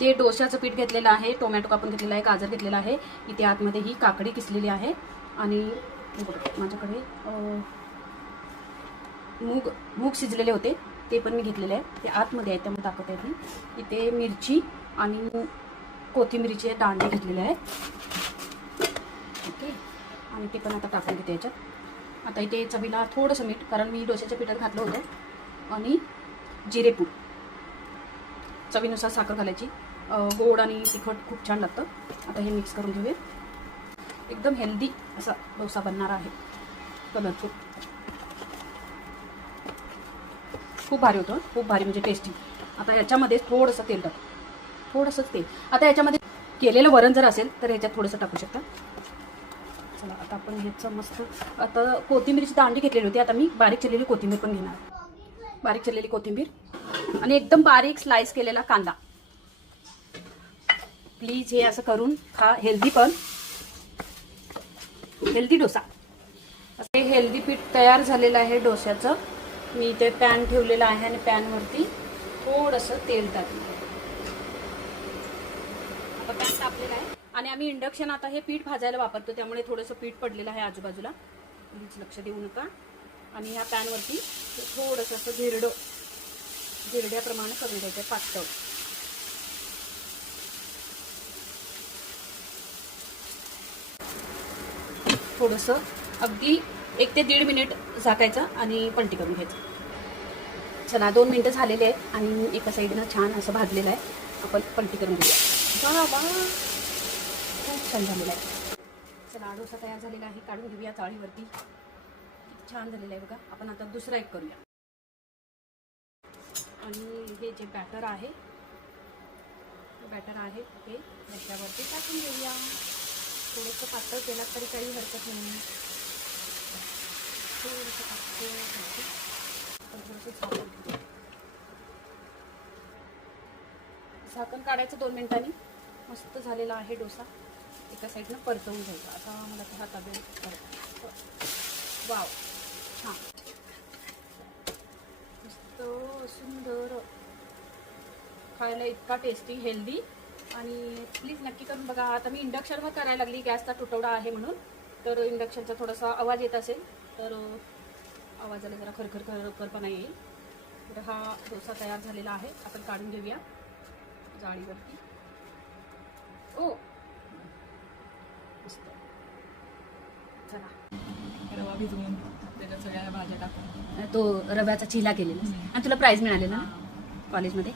इथे डोश्याचं पीठ घेतलेलं आहे, टोमॅटो कापून घेतलेला आहे, गाजर घेतलेला आहे, इथे आतमध्ये ही काकडी किसलेली आहे आणि माझ्याकडे मूग शिजलेले होते ते पण मी घेतलेले आहे, ते आतमध्ये आहे त्यामुळे दाखवते मी. इथे मिरची आणि कोथिंबीरीचे दाणे घेतलेले आहे. ओके, आणि ते पण आता टाकून घेते याच्यात. आता इथे चवीला थोडंसं मीठ, कारण मी डोश्याच्या पिठात घातलं होतं, आणि जिरेपूड, चवीनुसार साखर घालायची. गोड आणि तिखट खूप छान लागतं. आता हे मिक्स करून घेऊया. एकदम हेल्दी असा डोसा बनणार आहे, कलरफुल. खूप भारी होतं, खूप भारी म्हणजे टेस्टी. आता याच्यामध्ये थोडंसं तेल टाकू, थोडंसंच तेल. आता याच्यामध्ये केलेलं वरण जर असेल तर ह्याच्यात थोडंसं टाकू शकता. चला आता आपण ह्याचं मस्त, आता कोथिंबीरची दांडी घेतलेली होती, आता मी बारीक चिरलेली कोथिंबीर पण घेणार. बारीक चिरलेली कोथिंबीर आणि एकदम बारीक स्लाइस केलेला कांदा. प्लीज हे असं करून खा, हेल्दी पण हेल्दी डोसा. हे हेल्दी पीठ तयार झालेलं आहे डोश्याचं. मी इथे पॅन ठेवलेला आहे आणि पॅनवरती थोडंसं तेल टाकलं. आता पॅन तापलेला आहे आणि आम्ही इंडक्शन आता हे पीठ भाजायला वापरतो, त्यामुळे थोडंसं पीठ पडलेलं आहे आजूबाजूला, प्लीज लक्ष देऊ नका. आणि ह्या पॅनवरती थोडंसं असं धिरड्याप्रमाणे करून घ्यायचं, पातळ. थोडंसं अगदी 1 ते 1.5 मिनिट झाकायचं आणि पलटी करून घ्यायचं. चला 2 मिनिटं झालेले आहेत आणि एका साईडनं छान असं भाजलेलं आहे. आपण पलटी करून घेऊया. वा वा, खूप छान झालेलं आहे. चला डोसा तयार झालेला आहे, काढून घेऊया चाळीवरती. किती छान झालेलं आहे बघा. आपण आता दुसरा एक करूया. आणि हे जे बॅटर आहे ते याच्यावरती टाकून घेऊया. थोडंसं पातळ केलं तरी काही हरकत नाही. थोडंसं झाकण काढायचं 2 मिनिटांनी. मस्त झालेला आहे डोसा. एका साईडनं परतवून घ्यायचा. आता मला हा तव्यावर, वाव छान, मस्त सुंदर, खायला इतका टेस्टी, हेल्दी. आणि प्लीज नक्की करून बघा. आता मी इंडक्शनवर करायला लागली, गॅसचा तुटवडा आहे म्हणून. तर इंडक्शनचा थोडासा आवाज येत असेल तर आवाजाला जरा खरखरपणा येईल. तर हा डोसा तयार झालेला आहे, आपण काढून घेऊया जाळीवरती. ओ मस्त. चला रवा भिजवून त्याच्यात सगळ्या भाज्या टाकून तो रव्याचा चिला केलेला. आणि तुला प्राईज मिळालेला ना कॉलेजमध्ये.